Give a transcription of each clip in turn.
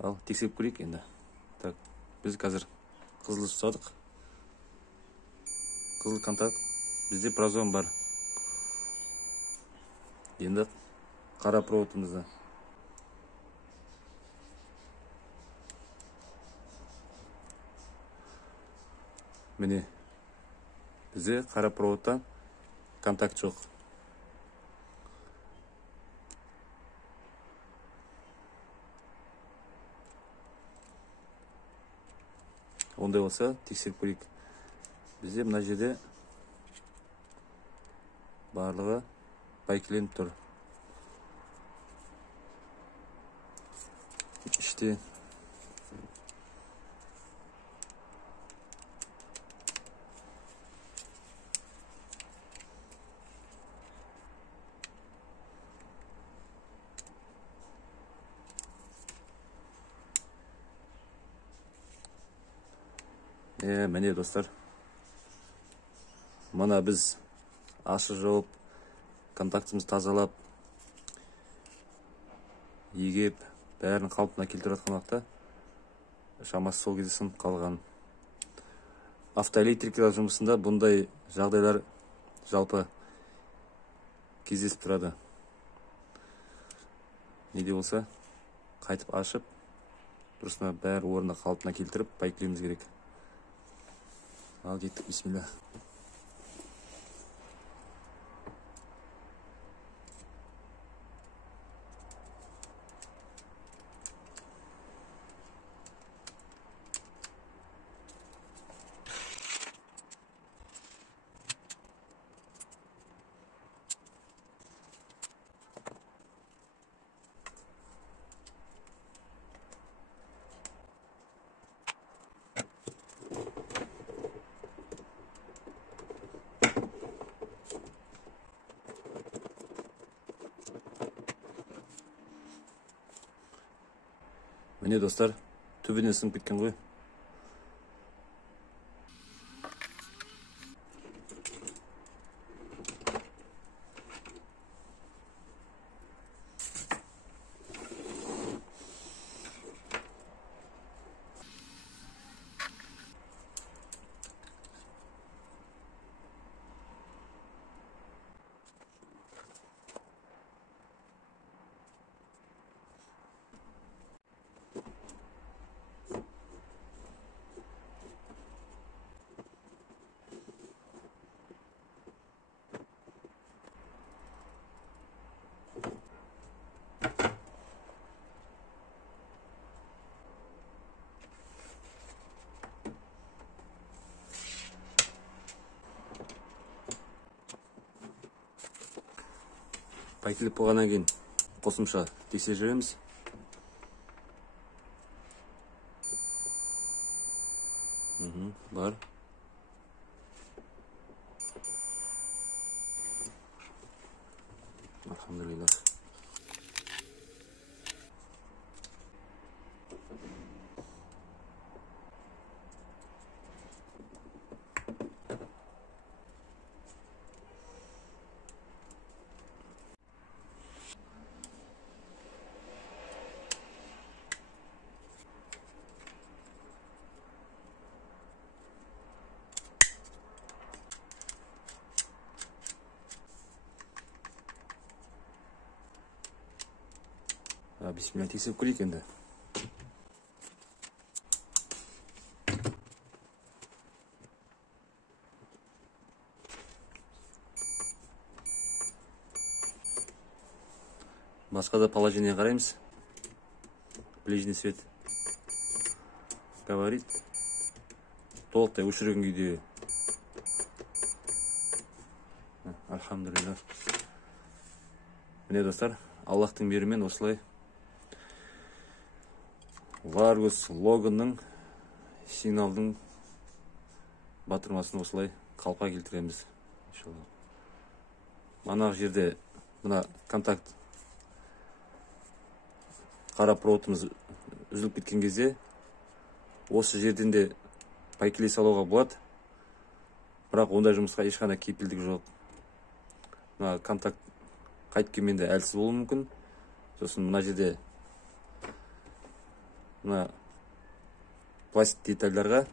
Ал тексеріп көрейік енді. Так, біз қазір қызыл ұстадық. Қызыл контакт. Бізде прозон бар. Енді қара проводымызды. Міне, бізде қара проводта контакт жоқ. Ондай болса, тексеріп көрейік. Бізде мына жерде барлығы байкіленіп тұр. İşte міне достар, мына біз ашық жауып, контактымызды тазалап, егеп, бәрін қалпына келтіріп жатқан уақытта шамасы сол кезде сынып қалған. Автоэлектрикалар жұмысында бұндай жағдайлар жалпы кездесіп тұрады. Неде болса, қайтып ашып, дұрысына бәрі орнына қалпына келтіріп, байкілеуіміз керек. Ал кеттік, бисмилля. Міне достар, төбеден сынып кеткен ғой. Байкіліп болғаннан кейін қосымша тексеріп жүреміз. Бар. Алхамдулилlah. Бисмилля, тексеріп көрейік енді. Басқа да положение қараймыз. Ближний свет говорит. Толықтай өшірген күйде. Алхамдулилlah. Міне достар, Аллахтың беруімен осылай Варгус Логанның сигналдың батырмасын осылай қалпа келтіреміз. Манағы жерде мына контакт қара проводымыз үзіліп кеткен кезде осы жерден де байкілей салуға болады. Бірақ ондай жұмысқа ешқандай кепілдік жоқ. Мына контакт қайткенмен де әлсіз болуы мүмкін. Сосын мына жерде мына пластик детальдарға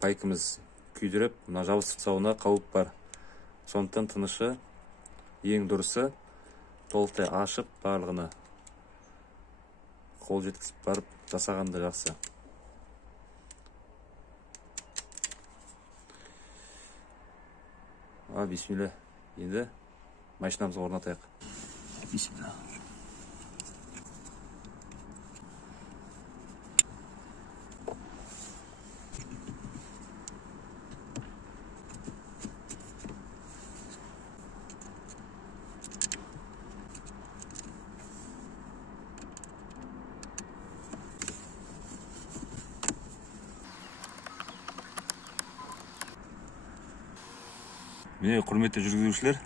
пайкіміз күйдіріп, мына жабысып тұсауына қауіп бар. Сондықтан тынышы ең дұрысы толықтай ашып, барлығына қол жеткізіп барып жасағанда жақсы. Бисмилля. Енді машинамызға орнатайық. Бисмилля. Міне, құрметті жүргізушілер,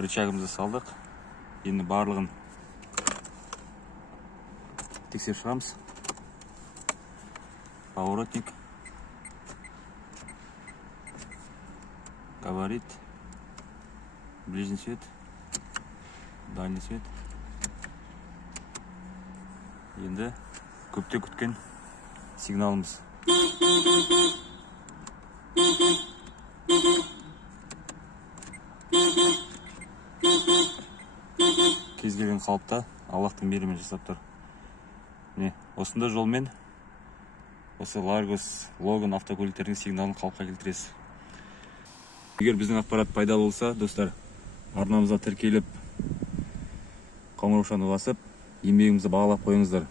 рычагымызды салдық. Енді барлығын тексеріп шығамыз. Поворотник, габарит, ближний свет, дальний свет. Енді көпте күткен сигналымыз. Кез келген қалыпта Аллахтың берімін жасап тұр. Міне, осында жолмен осы Ларгос, Логан автокөліктердің сигналын қалыпқа келтіресіз. Егер біздің ақпарат пайдалы болса, достар, арнамызға тіркеліп, қоңыраушаны басып, еңбегімізді бағалап қойыңыздар.